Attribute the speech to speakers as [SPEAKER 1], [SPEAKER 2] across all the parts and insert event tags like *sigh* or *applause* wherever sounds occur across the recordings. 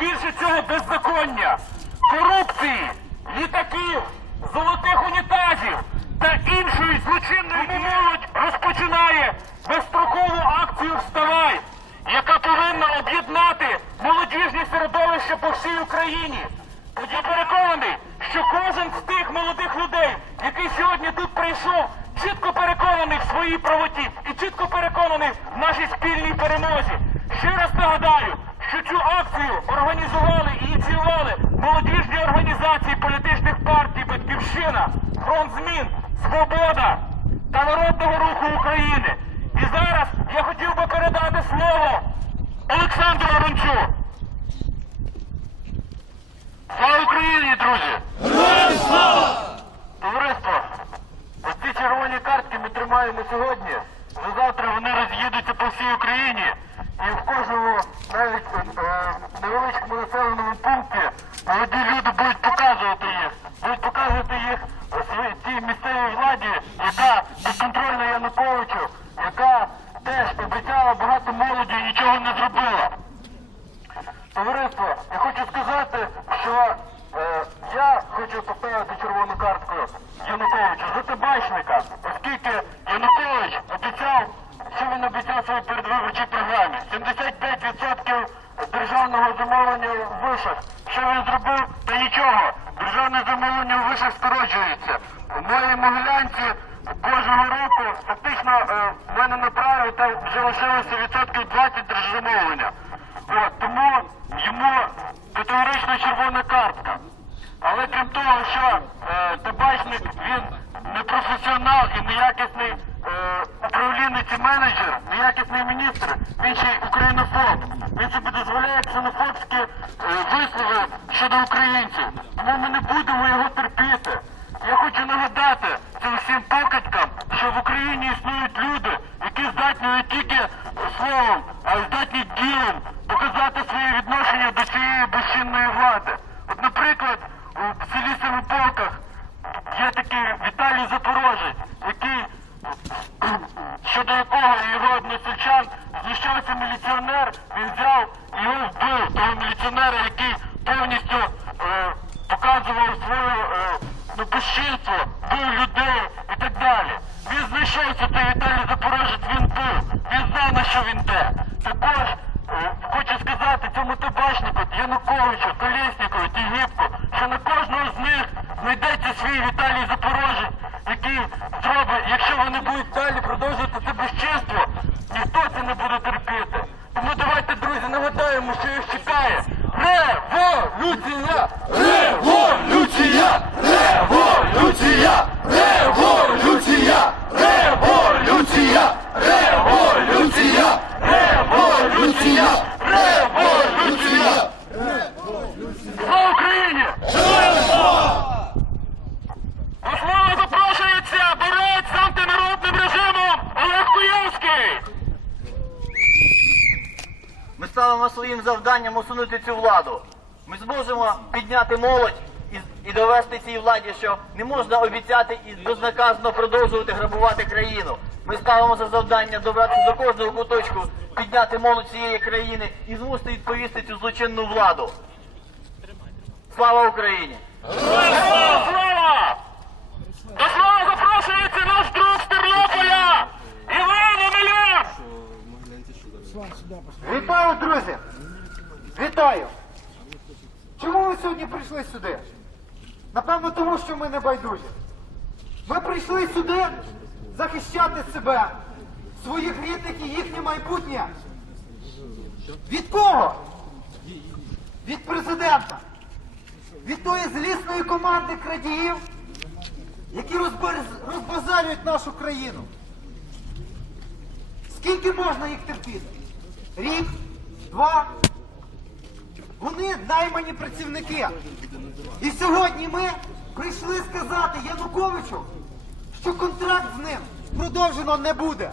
[SPEAKER 1] більше цього беззаконня, корупції, літаків, золотих унітазів та іншої злочинної молодь розпочинає безстрокову акцію Вставай, яка повинна об'єднати молодіжні середовища по всій Україні. Я переконаний, що кожен з тих молодих людей, який сьогодні тут прийшов, чітко переконаний в своїй правоті і чітко переконаний в нашій спільній перемозі. Ще раз нагадаю, що цю акцію організували і ініціювали молодіжні організації політичних партій Батьківщина, Фронт змін, Свобода та Народного руху України. І зараз я хотів би передати слово Олександру Арончу. Слава Україні, друзі! Товариство, ось ці червоні картки ми тримаємо сьогодні. Вже завтра вони роз'їдуться по всій Україні. В кожному навіть е, невеличкому населеному пункті молоді люди будуть показувати їх. Будуть показувати їх тій місцевій владі, яка безконтрольна Януковичу, яка теж обіцяла багато молоді і нічого не зробила. Товариство, я хочу сказати, що е, я хочу поставити червону картку Януковичу за табачника, оскільки Янукович обіцяв, він обіцяв своїй передвиборчій програмі. 75% державного замовлення в вишах. Що він зробив? Та нічого. Державне замовлення в вишах скороджується. У моїй Могилянці кожного року фактично е, в мене на праві та вже лишилося відсотків 20 держзамовлення. Тому йому категорично червона картка. Але крім того, що е, табачник він не професіонал і неякісний е, управлінець і менеджер, неякісний міністр, він ще й українофоб. Він собі дозволяє ксенофобські е, вислови щодо українців. Тому ми не будемо його терпіти. Я хочу нагадати цим всім покидькам, що в Україні існують люди, які здатні не тільки словом, а й здатні ділом показати своє відношення до цієї безчинної влади. От, наприклад, у селі Семиполках є такий Віталій Запорожець, щодо якого його односельчан знущався міліціонер, він взяв і його вбив, того міліціонера, який повністю е, показував своє е, ну, безчинство, людей і так далі. Він знайшовся, той Віталій Запорожець, він бив, він знав на що він йде. Також е, хочу сказати цьому табачнику, Януковичу, Колєснікову, Тігіпку, що на кожного з них знайдеться свій Віталій Запорожець, який зробить, якщо вони будуть далі продовжувати безчинство ніхто це не буде терпіти. Тому давайте, друзі, нагадаємо, що їх чекає. Революція! Революція! Революція! Революція! Революція! Революція! Революція!
[SPEAKER 2] Завданням усунути цю владу. Ми зможемо підняти молодь і, і довести цій владі, що не можна обіцяти і безнаказано продовжувати грабувати країну. Ми ставимо за завдання добратися до кожного куточку, підняти молодь цієї країни і змусити відповісти цю злочинну владу. Слава Україні!
[SPEAKER 1] Слава! До слова запрошується наш друг з Тернополя! Іван Омелян!
[SPEAKER 3] Вітаю, друзі! Вітаю! Чому ви сьогодні прийшли сюди? Напевно, тому що ми не байдужі. Ми прийшли сюди захищати себе, своїх рідних і їхнє майбутнє. Від кого? Від президента. Від тої злісної команди крадіїв, які розбазарюють нашу країну. Скільки можна їх терпіти? Рік, два. Вони наймані працівники. І сьогодні ми прийшли сказати Януковичу, що контракт з ним продовжено не буде.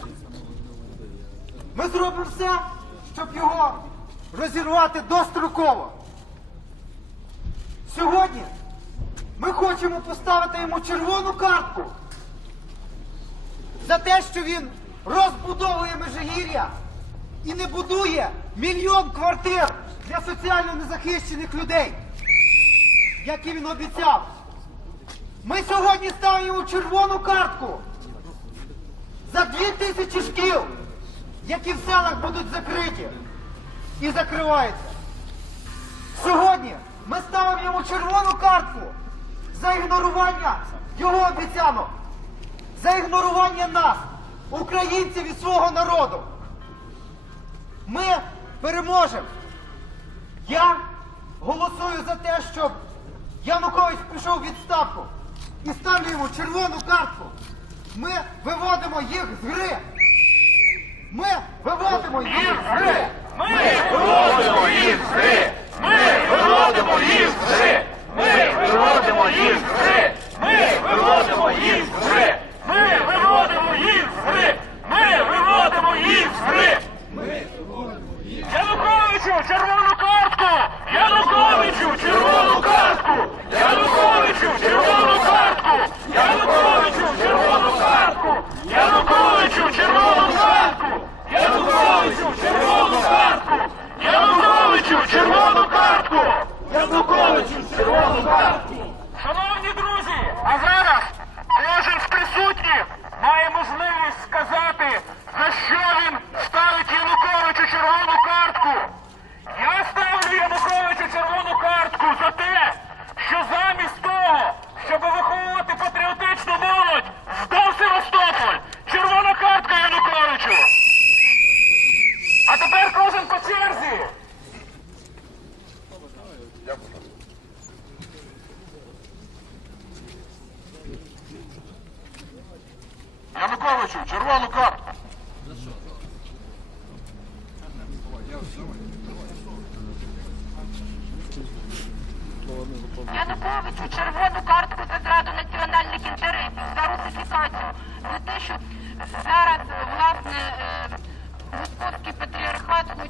[SPEAKER 3] Ми зробимо все, щоб його розірвати достроково. Сьогодні ми хочемо поставити йому червону картку за те, що він розбудовує Межигір'я і не будує мільйон квартир для соціально незахищених людей, як і він обіцяв. Ми сьогодні ставимо червону картку за дві тисячі шкіл, які в селах будуть закриті і закриваються. Сьогодні ми ставимо йому червону картку за ігнорування його обіцянок, за ігнорування нас, українців і свого народу. Ми переможемо. Я голосую за те, щоб Янукович пішов у відставку і ставлю йому червону картку. Ми виводимо їх з гри. Ми виводимо їх з гри.
[SPEAKER 4] Ми Виводимо їх з гри! Ми виводимо їх з гри! Ми виводимо їх з гри! Ми виводимо їх з гри! Ми виводимо їх з гри! Ми виводимо їх з гри! Януковичу, червону
[SPEAKER 5] Yeah. *laughs*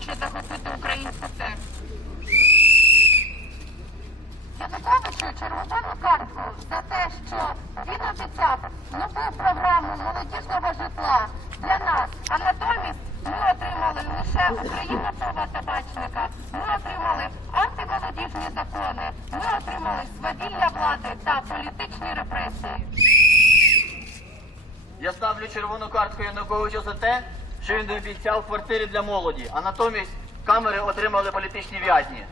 [SPEAKER 5] хоче захопити українську церкву. Януковичу червону картку за те, що він обіцяв нову програму молодіжного житла для нас, а натомість ми отримали лише українського табачника, ми отримали антимолодіжні закони, ми отримали свавілля влади та політичні репресії.
[SPEAKER 2] Я ставлю червону картку Януковичу за те, що він обіцяв квартири для молоді, а натомість камери отримали політичні в'язні.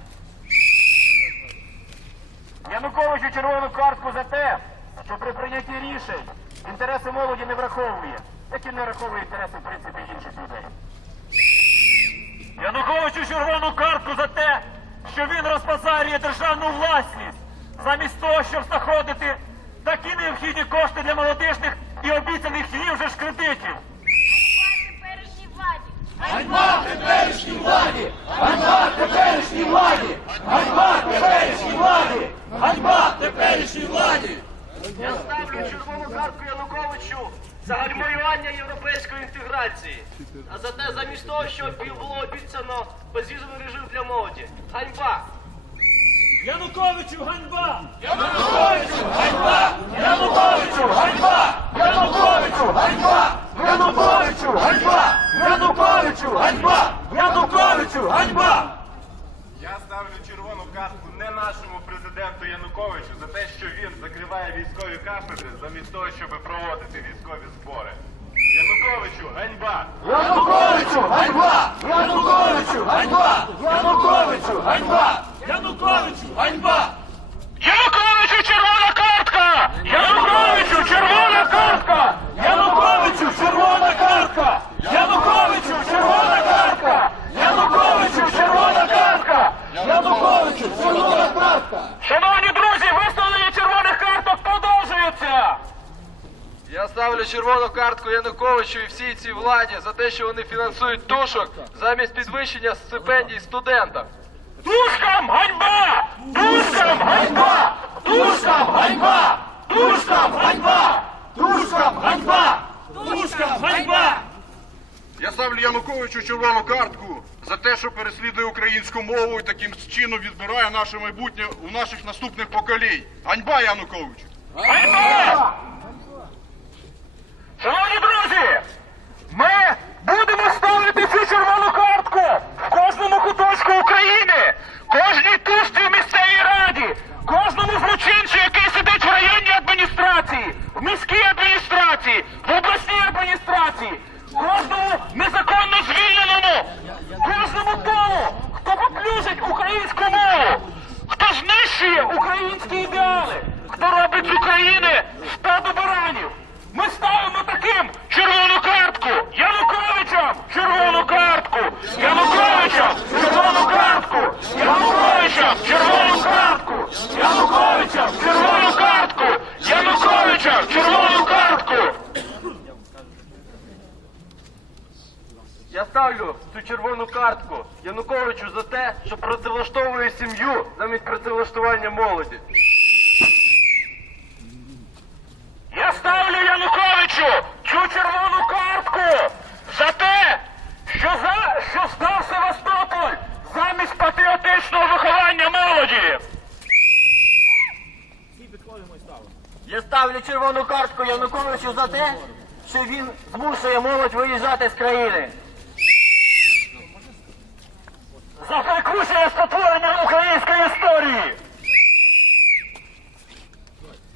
[SPEAKER 4] Януковичу червону картку за те, що при прийнятті рішень інтереси молоді не враховує, як і не враховує інтереси, в принципі, інших людей. Януковичу червону картку за те, що він розпасарює державну власність, замість того, щоб знаходити такі необхідні кошти для молодіжних і обіцяних їм же ж кредитів.
[SPEAKER 5] Теперішній владі. Ганьба теперішній владі! Ганьба теперішній владі! Ганьба теперішній владі!
[SPEAKER 6] Я ставлю червону картку Януковичу за гальмуювання європейської інтеграції. А за те, замість того, що було обіцяно безвізовий режим для молоді. Ганьба!
[SPEAKER 4] Януковичу ганьба! Януковичу ганьба! Януковичу ганьба! Януковичу ганьба! Януковичу ганьба! Януковичу ганьба! Януковичу ганьба!
[SPEAKER 7] Я ставлю червону картку не нашому президенту Януковичу за те, що він закриває військові кафедри замість того, щоб проводити військові збори. Януковичу, ганьба!
[SPEAKER 4] Януковичу ганьба! Януковичу ганьба! Януковичу ганьба! Януковичу ганьба! Януковичу червона картка! Януковичу червона картка! Януковичу червона картка! Януковичу червона картка! Януковичу червона картка! Януковичу червона картка! Шановні друзі, виставлення червоних карток продовжується!
[SPEAKER 8] Я ставлю червону картку Януковичу і всій цій владі за те, що вони фінансують тушок замість підвищення стипендій студентам.
[SPEAKER 4] Тушкам ганьба! Тушкам ганьба! Тушкам ганьба! Тушкам ганьба! Тушкам ганьба! Тушкам ганьба!
[SPEAKER 7] Я ставлю Януковичу червону картку за те, що переслідує українську мову і таким чином відбирає наше майбутнє у наших наступних поколінь. Ганьба Януковичу!
[SPEAKER 4] Ганьба! Шановні друзі! Ми будемо ставити цю червону картку в кожному куточку України, кожній тушці в місцевій раді, кожному злочинцю, який сидить в районній адміністрації, в міській адміністрації, в обласній адміністрації кожному незаконно звільненому, кожному тому, хто поплюжить українську мову, хто знищує українські ідеали, хто робить з України стадо баранів. Ми ставимо таким червону картку Януковичам! Червону картку! Януковичам! Червону картку! Януковичам! Червону картку! Януковичам! Червону картку! Януковичам! Червону картку!
[SPEAKER 8] Я ставлю цю червону картку Януковичу за те, що працевлаштовує сім'ю замість працевлаштування молоді.
[SPEAKER 4] Я ставлю Януковичу цю червону картку за те, що за що став Севастополь замість патріотичного виховання молоді.
[SPEAKER 2] Я ставлю червону картку Януковичу за те, що він змушує молодь виїжджати з країни.
[SPEAKER 4] За прикручення спотворення української історії.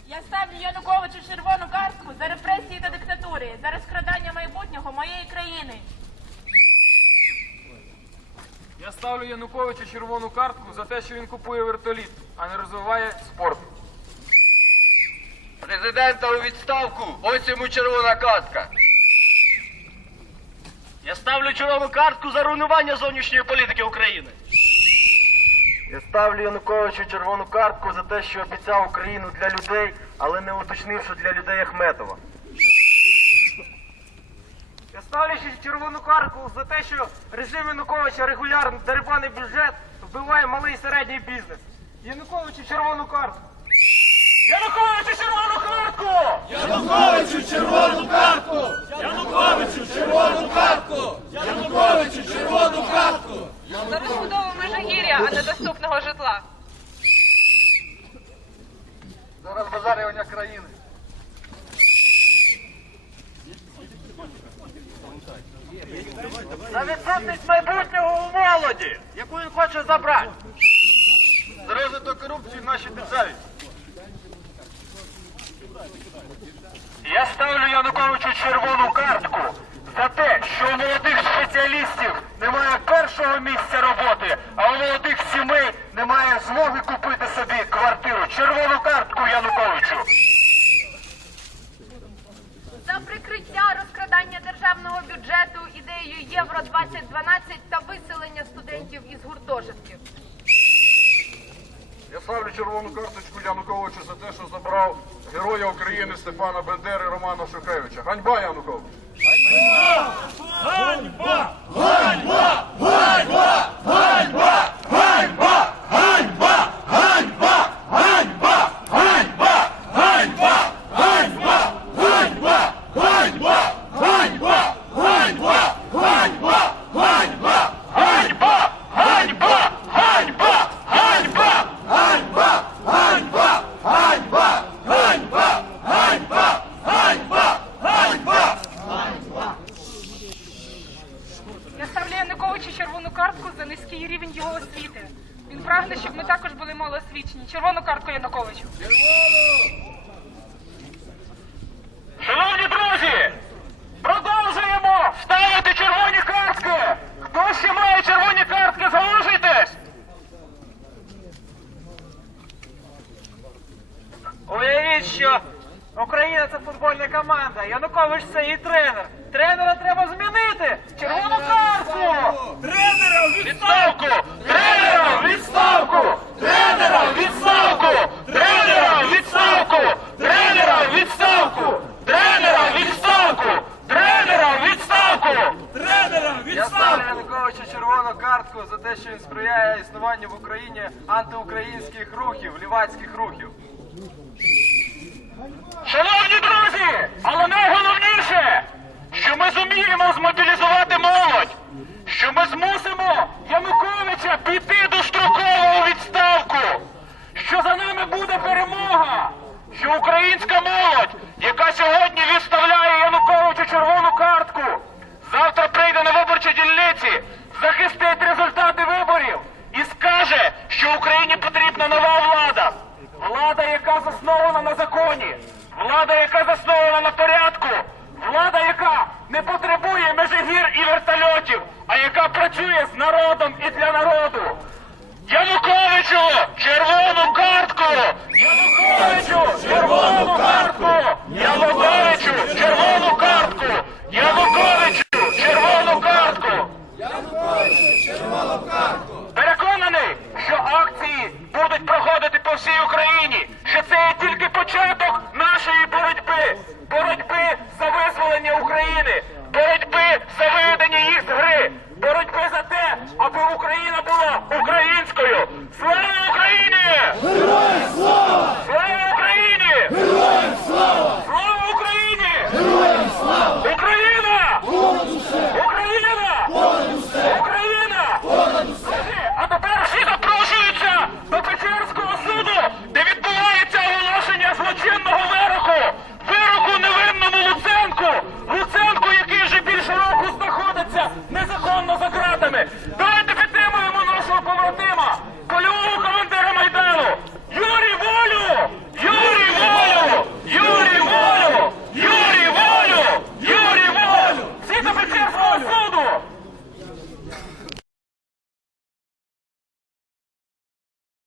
[SPEAKER 5] Я ставлю Януковичу червону картку за репресії та диктатури, за розкрадання майбутнього моєї країни.
[SPEAKER 8] Я ставлю Януковичу червону картку за те, що він купує вертоліт, а не розвиває спорт. Президента у відставку! Ось йому червона картка.
[SPEAKER 6] Я ставлю червону картку за руйнування зовнішньої політики України.
[SPEAKER 2] Я ставлю Януковичу червону картку за те, що обіцяв Україну для людей, але не уточнивши для людей Ахметова.
[SPEAKER 8] Я ставлю ще червону картку за те, що режим Януковича регулярно дерибаний бюджет вбиває малий і середній бізнес. Януковичу червону картку.
[SPEAKER 4] Януковичу червону картку!
[SPEAKER 9] за розбудову Межигір'я, а не доступного житла.
[SPEAKER 8] За розбазарювання країни.
[SPEAKER 4] За відсутність майбутнього у молоді, яку він хоче забрати.
[SPEAKER 8] За розвиток корупції в нашій державі.
[SPEAKER 4] Я ставлю Януковичу червону картку за те, що у молодих спеціалістів немає першого місця роботи, а у молодих сімей немає змоги купити собі квартиру. Червону картку Януковичу.
[SPEAKER 5] За прикриття розкрадання державного бюджету ідеєю Євро 2012 та виселення студентів із гуртожитків.
[SPEAKER 10] Я ставлю червону карточку Януковичу за те, що забрав героя України Степана Бендери Романа Шухевича. Ганьба Янукович!
[SPEAKER 4] Ганьба! Ганьба! Ганьба! Ганьба!
[SPEAKER 9] Я ставлю Януковичу червону картку за низький рівень його освіти. Він прагне, щоб ми також були малоосвічені. Червону картку Януковичу.
[SPEAKER 4] Шановні друзі, продовжуємо ставити червоні картки. Хто ще має червоні картки, залишитесь.
[SPEAKER 8] Уявіть, що Україна це футбольна команда. Янукович це її тренер. Тренера треба змінити. Червону картку!
[SPEAKER 4] Тренера в відставку! Тренера в відставку! Тренера в відставку! Тренера в відставку! Тренера в відставку! Тренера в відставку! Тренера в відставку! Тренера в
[SPEAKER 8] Я ставлю Януковичу червону картку за те, що він сприяє існуванню в Україні антиукраїнських рухів, лівацьких рухів.
[SPEAKER 4] Шановні друзі, але найголовніше, що ми зуміємо змобілізувати молодь, що ми змусимо Януковича піти достроково у відставку, що за нами буде перемога, що українська молодь, яка сьогодні відставляє Януковичу червону картку, завтра прийде на виборчі дільниці, захистить результати